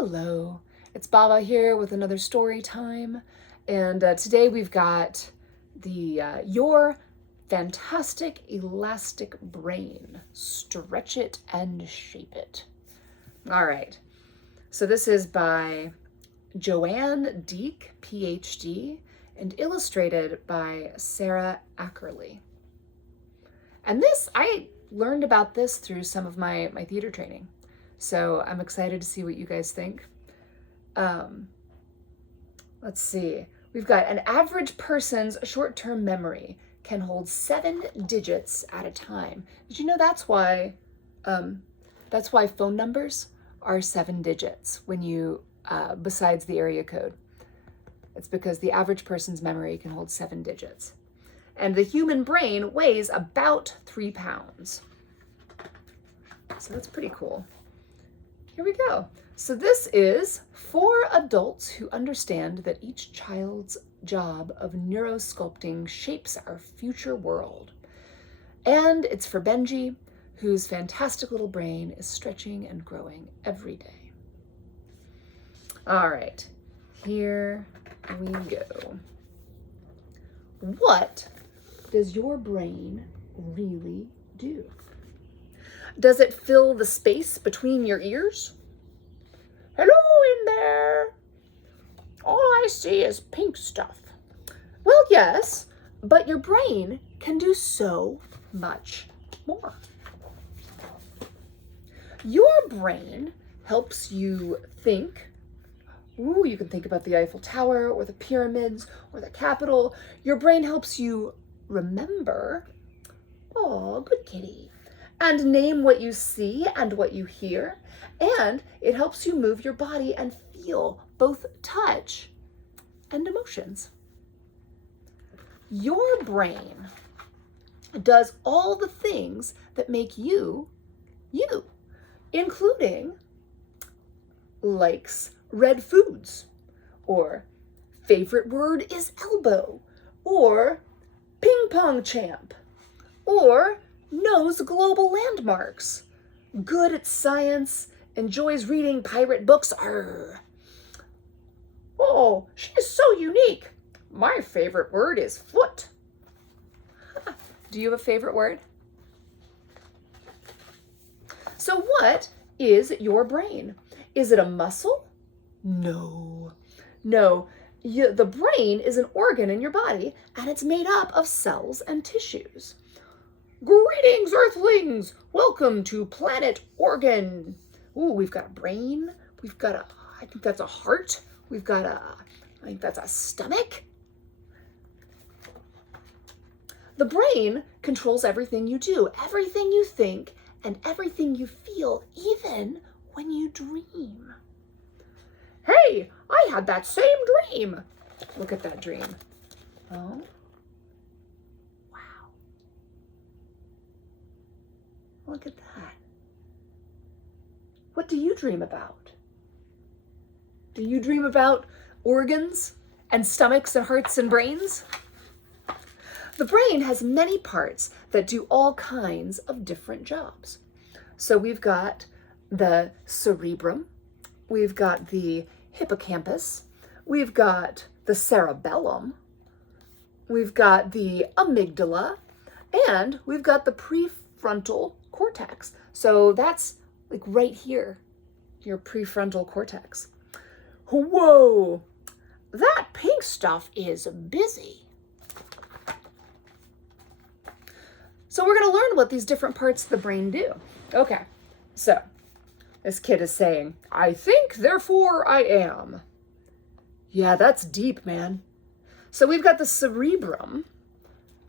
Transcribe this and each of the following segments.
Hello, it's Baba here with another story time, and today we've got the Your Fantastic Elastic Brain. Stretch it and shape it. All right, so this is by Joanne Deek, PhD, and illustrated by Sarah Ackerley. And I learned about this through some of my theater training. So I'm excited to see what you guys think. Let's see. We've got an average person's short-term memory can hold 7 digits at a time. Did you know that's why phone numbers are 7 digits when you, besides the area code? It's because the average person's memory can hold 7 digits. And the human brain weighs about 3 pounds. So that's pretty cool. Here we go. So this is for adults who understand that each child's job of neurosculpting shapes our future world. And it's for Benji, whose fantastic little brain is stretching and growing every day. All right, here we go. What does your brain really do? Does it fill the space between your ears? Hello in there. All I see is pink stuff. Well, yes, but your brain can do so much more. Your brain helps you think. Ooh, you can think about the Eiffel Tower or the pyramids or the Capitol. Your brain helps you remember. Oh, good kitty. And name what you see and what you hear. And it helps you move your body and feel both touch and emotions. Your brain does all the things that make you, you, including likes red foods, or favorite word is elbow, or ping pong champ, or knows global landmarks, good at science, enjoys reading pirate books. Arr. Oh, she is so unique. My favorite word is foot. Do you have a favorite word? So what is your brain? Is it a muscle? No. The brain is an organ in your body, and it's made up of cells and tissues. Greetings, Earthlings! Welcome to Planet Organ. Ooh, we've got a brain. We've got I think that's a heart. We've got I think that's a stomach. The brain controls everything you do, everything you think, and everything you feel, even when you dream. Hey, I had that same dream. Look at that dream. Oh. Look at that. What do you dream about? Do you dream about organs and stomachs and hearts and brains? The brain has many parts that do all kinds of different jobs. So we've got the cerebrum, we've got the hippocampus, we've got the cerebellum, we've got the amygdala, and we've got the prefrontal cortex. So that's like right here, your prefrontal cortex. Whoa, that pink stuff is busy. So we're going to learn what these different parts of the brain do. Okay, so this kid is saying, I think, therefore I am. Yeah, that's deep, man. So we've got the cerebrum,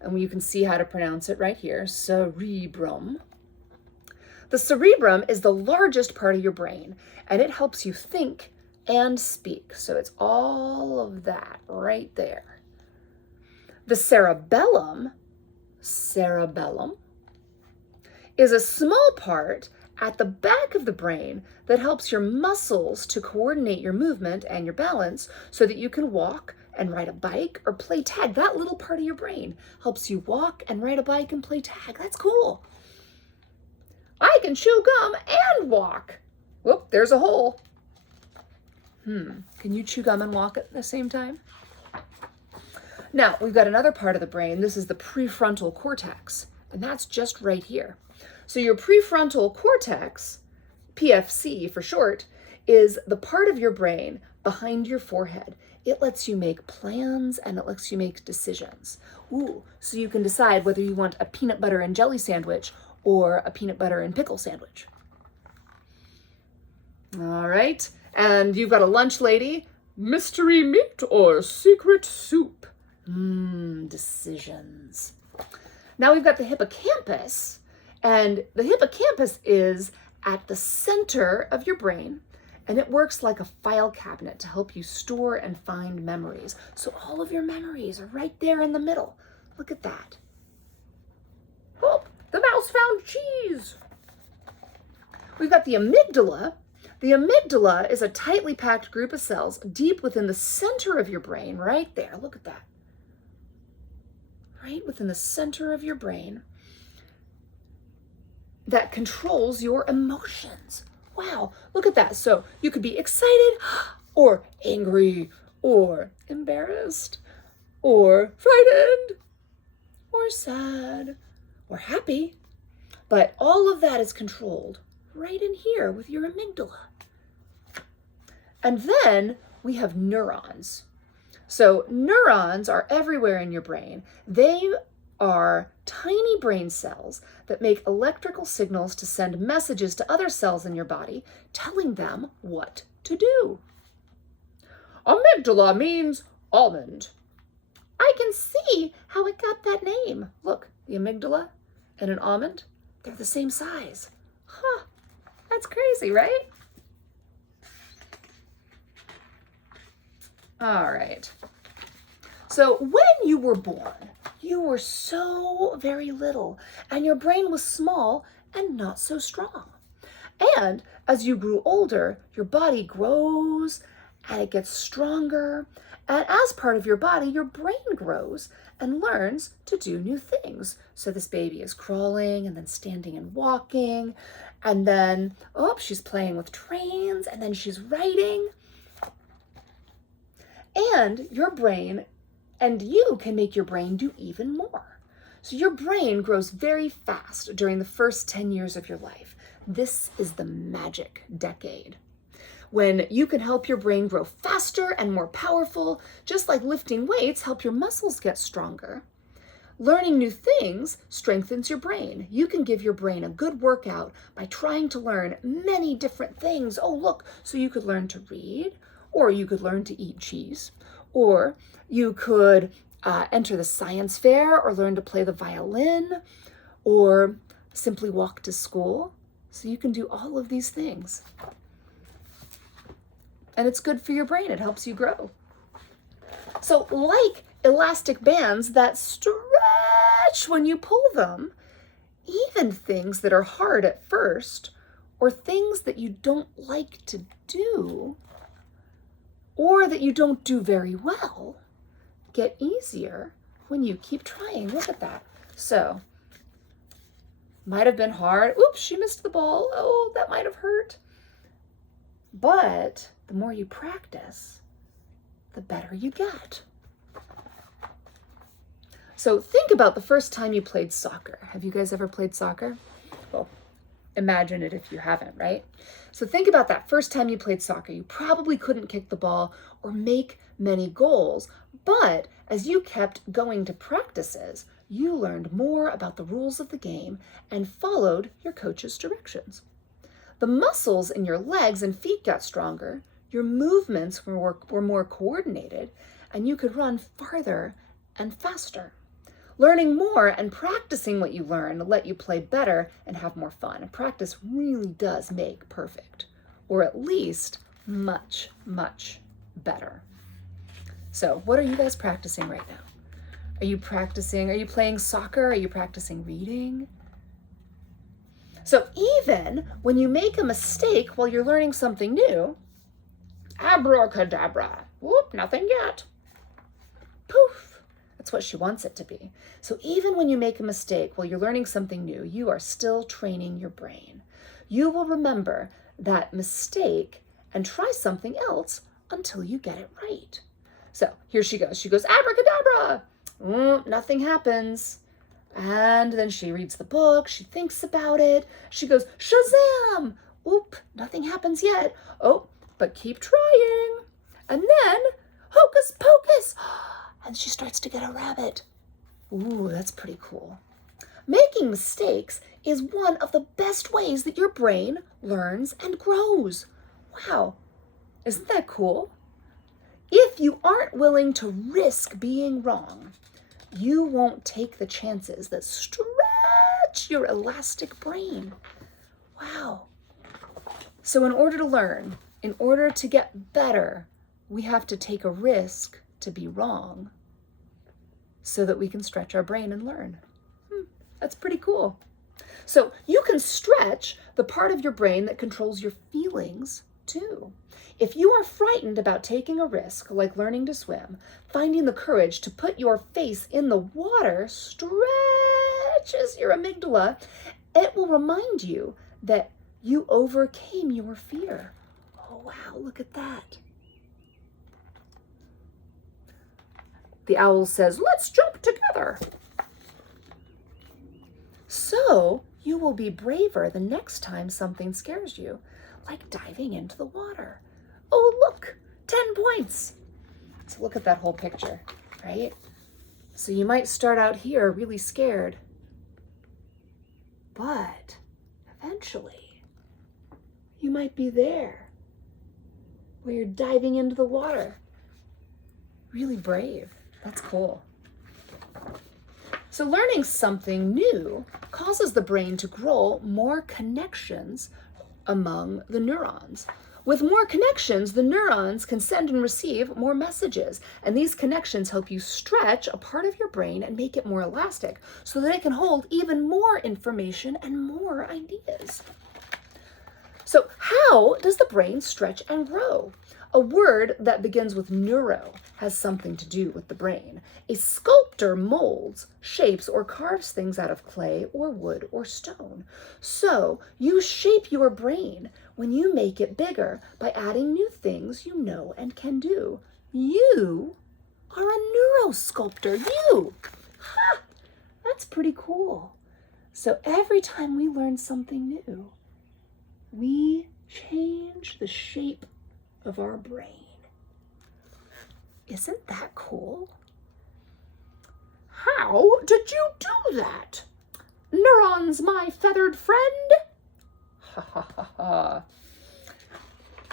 and you can see how to pronounce it right here, cerebrum. The cerebrum is the largest part of your brain, and it helps you think and speak. So it's all of that right there. The cerebellum is a small part at the back of the brain that helps your muscles to coordinate your movement and your balance so that you can walk and ride a bike or play tag. That little part of your brain helps you walk and ride a bike and play tag. That's cool. I can chew gum and walk. Whoop, there's a hole. Can you chew gum and walk at the same time? Now, we've got another part of the brain. This is the prefrontal cortex, and that's just right here. So your prefrontal cortex, PFC for short, is the part of your brain behind your forehead. It lets you make plans and it lets you make decisions. Ooh, so you can decide whether you want a peanut butter and jelly sandwich or a peanut butter and pickle sandwich. All right, and you've got a lunch lady. Mystery meat or secret soup? Decisions. Now we've got the hippocampus, and the hippocampus is at the center of your brain, and it works like a file cabinet to help you store and find memories. So all of your memories are right there in the middle. Look at that. Oh, the mouse found cheese. We've got the amygdala. The amygdala is a tightly packed group of cells deep within the center of your brain, right there. Look at that. Right within the center of your brain, that controls your emotions. Wow, look at that. So you could be excited or angry or embarrassed or frightened or sad or happy. But all of that is controlled right in here with your amygdala. And then we have neurons. So neurons are everywhere in your brain. They are tiny brain cells that make electrical signals to send messages to other cells in your body, telling them what to do. Amygdala means almond. I can see how it got that name. Look, the amygdala and an almond, they're the same size. Huh, that's crazy, right? All right. So when you were born, you were so very little, and your brain was small and not so strong. And as you grew older, your body grows and it gets stronger. And as part of your body, your brain grows and learns to do new things. So this baby is crawling and then standing and walking. And then, oh, she's playing with trains, and then she's writing. And your brain and you can make your brain do even more. So your brain grows very fast during the first 10 years of your life. This is the magic decade, when you can help your brain grow faster and more powerful, just like lifting weights help your muscles get stronger. Learning new things strengthens your brain. You can give your brain a good workout by trying to learn many different things. Oh, look, so you could learn to read, or you could learn to eat cheese, or you could enter the science fair, or learn to play the violin, or simply walk to school. So you can do all of these things. And it's good for your brain. It helps you grow. So like elastic bands that stretch when you pull them, even things that are hard at first, or things that you don't like to do, or that you don't do very well, get easier when you keep trying. Look at that. So, might have been hard. Oops, she missed the ball. Oh, that might have hurt. But the more you practice, the better you get. So think about the first time you played soccer. Have you guys ever played soccer? Well, imagine it if you haven't, right? So think about that first time you played soccer. You probably couldn't kick the ball or make many goals, but as you kept going to practices, you learned more about the rules of the game and followed your coach's directions. The muscles in your legs and feet got stronger, your movements were more coordinated, and you could run farther and faster. Learning more and practicing what you learn let you play better and have more fun. And practice really does make perfect, or at least much, much better. So what are you guys practicing right now? Are you playing soccer? Are you practicing reading? So even when you make a mistake while you're learning something new, abracadabra, whoop, nothing yet. Poof, that's what she wants it to be. So even when you make a mistake while you're learning something new, you are still training your brain. You will remember that mistake and try something else until you get it right. So here she goes. She goes, abracadabra. Nothing happens. And then she reads the book. She thinks about it. She goes, Shazam. Oop, nothing happens yet. Oh, but keep trying. And then, hocus pocus. And she starts to get a rabbit. Ooh, that's pretty cool. Making mistakes is one of the best ways that your brain learns and grows. Wow, isn't that cool? If you aren't willing to risk being wrong, you won't take the chances that stretch your elastic brain. Wow. So in order to learn, in order to get better, we have to take a risk to be wrong so that we can stretch our brain and learn. That's pretty cool. So you can stretch the part of your brain that controls your feelings too. If you are frightened about taking a risk, like learning to swim, finding the courage to put your face in the water stretches your amygdala. It will remind you that you overcame your fear. Oh, wow, look at that. The owl says, let's jump together. So you will be braver the next time something scares you, like diving into the water. Oh, look, 10 points. So look at that whole picture, right? So you might start out here really scared, but eventually you might be there where you're diving into the water. Really brave. That's cool. So learning something new causes the brain to grow more connections among the neurons. With more connections, the neurons can send and receive more messages, and these connections help you stretch a part of your brain and make it more elastic so that it can hold even more information and more ideas. So how does the brain stretch and grow? A word that begins with neuro has something to do with the brain. A sculptor molds, shapes, or carves things out of clay or wood or stone. So you shape your brain when you make it bigger by adding new things you know and can do. You are a neurosculptor. You! Ha! That's pretty cool. So every time we learn something new, we change the shape of our brain. Isn't that cool? How did you do that? Neurons, my feathered friend. Ha ha ha ha.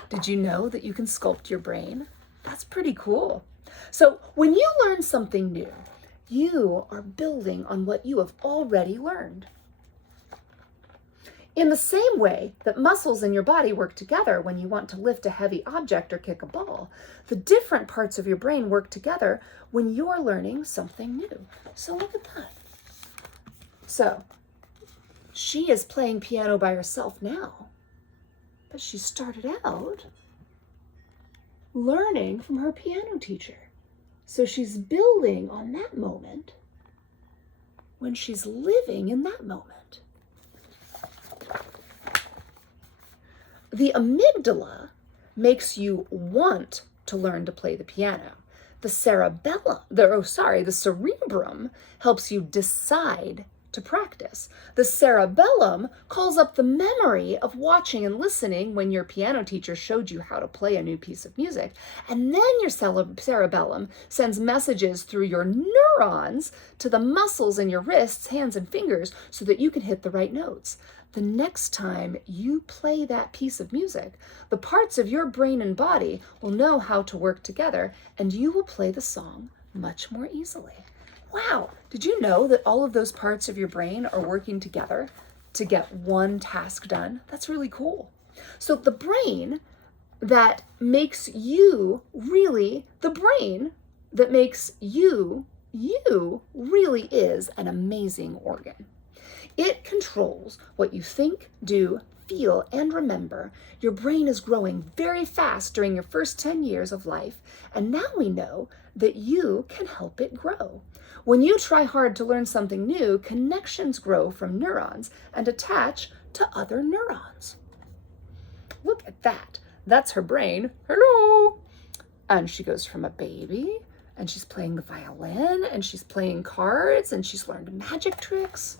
Did you know that you can sculpt your brain? That's pretty cool. So when you learn something new, you are building on what you have already learned. In the same way that muscles in your body work together when you want to lift a heavy object or kick a ball, the different parts of your brain work together when you're learning something new. So look at that. So she is playing piano by herself now, but she started out learning from her piano teacher. So she's building on that moment when she's living in that moment. The amygdala makes you want to learn to play the piano. The cerebrum helps you decide to practice. The cerebellum calls up the memory of watching and listening when your piano teacher showed you how to play a new piece of music. And then your cerebellum sends messages through your neurons to the muscles in your wrists, hands, and fingers so that you can hit the right notes. The next time you play that piece of music, the parts of your brain and body will know how to work together, and you will play the song much more easily. Wow, did you know that all of those parts of your brain are working together to get one task done? That's really cool. So the brain that makes you really really is an amazing organ. It controls what you think, do, feel, and remember. Your brain is growing very fast during your first 10 years of life, and now we know that you can help it grow. When you try hard to learn something new, connections grow from neurons and attach to other neurons. Look at that. That's her brain. Hello. And she goes from a baby, and she's playing the violin, and she's playing cards, and she's learned magic tricks.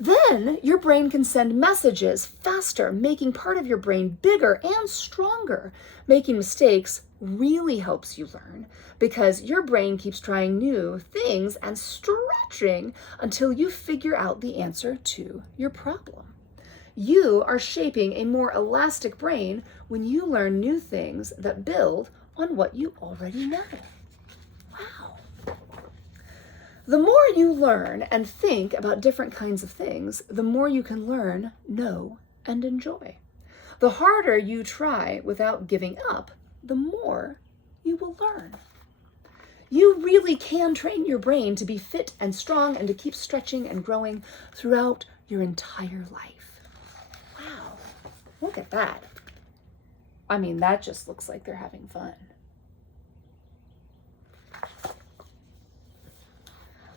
Then your brain can send messages faster, making part of your brain bigger and stronger. Making mistakes really helps you learn because your brain keeps trying new things and stretching until you figure out the answer to your problem. You are shaping a more elastic brain when you learn new things that build on what you already know. Wow. The more you learn and think about different kinds of things, the more you can learn, know, and enjoy. The harder you try without giving up, the more you will learn. You really can train your brain to be fit and strong and to keep stretching and growing throughout your entire life. Wow, look at that. I mean, that just looks like they're having fun.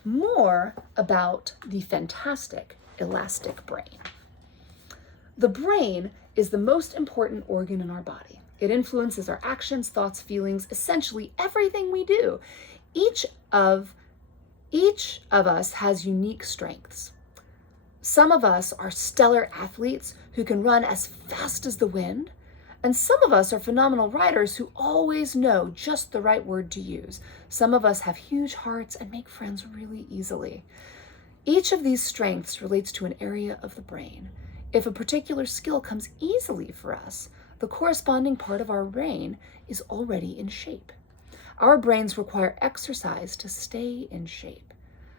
More about the fantastic elastic brain. The brain is the most important organ in our body. It influences our actions, thoughts, feelings, essentially everything we do. Each of us has unique strengths. Some of us are stellar athletes who can run as fast as the wind, and some of us are phenomenal writers who always know just the right word to use. Some of us have huge hearts and make friends really easily. Each of these strengths relates to an area of the brain. If a particular skill comes easily for us, the corresponding part of our brain is already in shape. Our brains require exercise to stay in shape.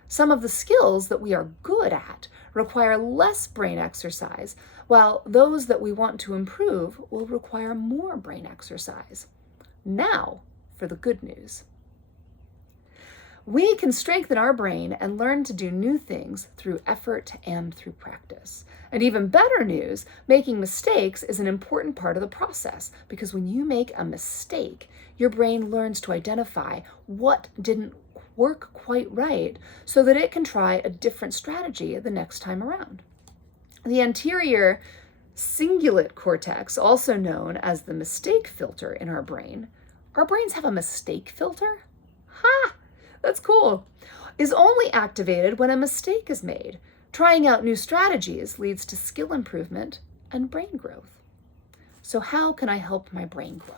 Some of the skills that we are good at require less brain exercise, while those that we want to improve will require more brain exercise. Now, for the good news. We can strengthen our brain and learn to do new things through effort and through practice. And even better news, making mistakes is an important part of the process because when you make a mistake, your brain learns to identify what didn't work quite right so that it can try a different strategy the next time around. The anterior cingulate cortex, also known as the mistake filter in our brains have a mistake filter? Ha! That's cool. Is only activated when a mistake is made. Trying out new strategies leads to skill improvement and brain growth. So how can I help my brain grow?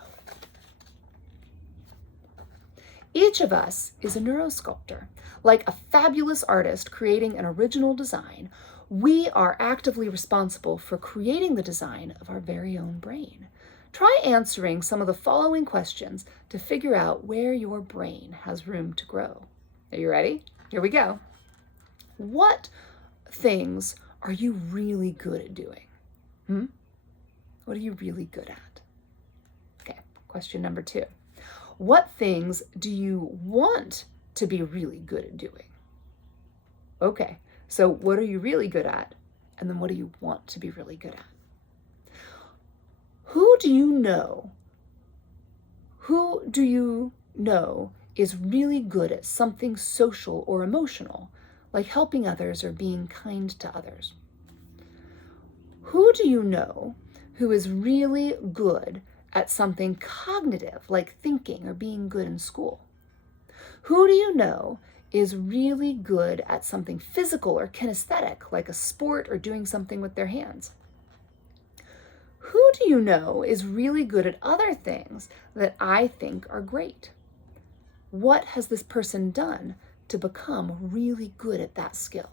Each of us is a neurosculptor. Like a fabulous artist creating an original design, we are actively responsible for creating the design of our very own brain. Try answering some of the following questions to figure out where your brain has room to grow. Are you ready? Here we go. What things are you really good at doing? What are you really good at? Okay, question number 2. What things do you want to be really good at doing? Okay, so what are you really good at? And then what do you want to be really good at? Who do you know is really good at something social or emotional, like helping others or being kind to others? Who do you know who is really good at something cognitive, like thinking or being good in school? Who do you know is really good at something physical or kinesthetic, like a sport or doing something with their hands? Who do you know is really good at other things that I think are great? What has this person done to become really good at that skill?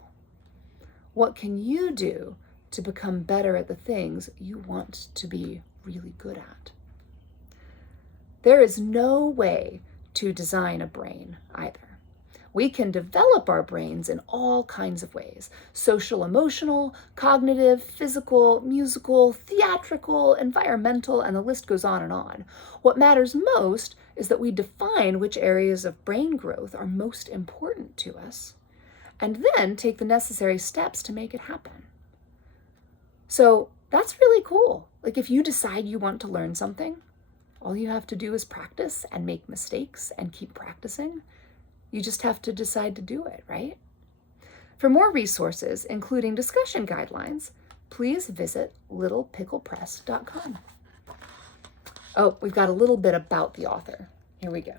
What can you do to become better at the things you want to be really good at? There is no way to design a brain either. We can develop our brains in all kinds of ways: social, emotional, cognitive, physical, musical, theatrical, environmental, and the list goes on and on. What matters most is that we define which areas of brain growth are most important to us, and then take the necessary steps to make it happen. So that's really cool. Like if you decide you want to learn something, all you have to do is practice and make mistakes and keep practicing. You just have to decide to do it, right? For more resources, including discussion guidelines, please visit littlepicklepress.com. Oh, we've got a little bit about the author. Here we go.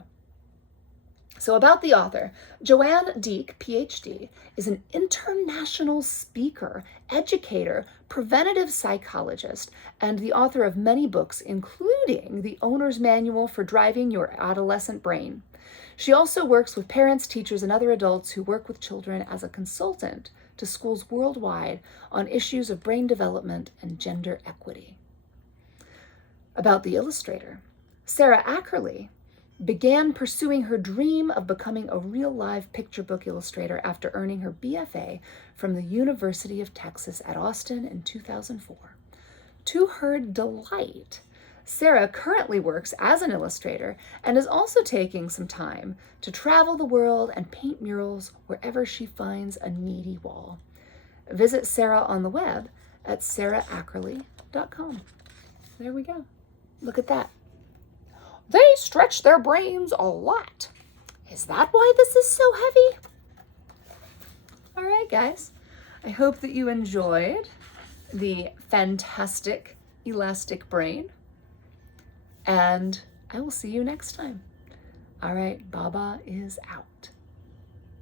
So about the author, Joanne Deek, PhD, is an international speaker, educator, preventative psychologist, and the author of many books, including The Owner's Manual for Driving Your Adolescent Brain. She also works with parents, teachers, and other adults who work with children as a consultant to schools worldwide on issues of brain development and gender equity. About the illustrator, Sarah Ackerley began pursuing her dream of becoming a real-life picture book illustrator after earning her BFA from the University of Texas at Austin in 2004. To her delight, Sarah currently works as an illustrator and is also taking some time to travel the world and paint murals wherever she finds a needy wall. Visit Sarah on the web at sarahackerley.com. There we go. Look at that. They stretch their brains a lot. Is that why this is so heavy? All right, guys. I hope that you enjoyed the fantastic elastic brain. And I will see you next time. All right, Baba is out.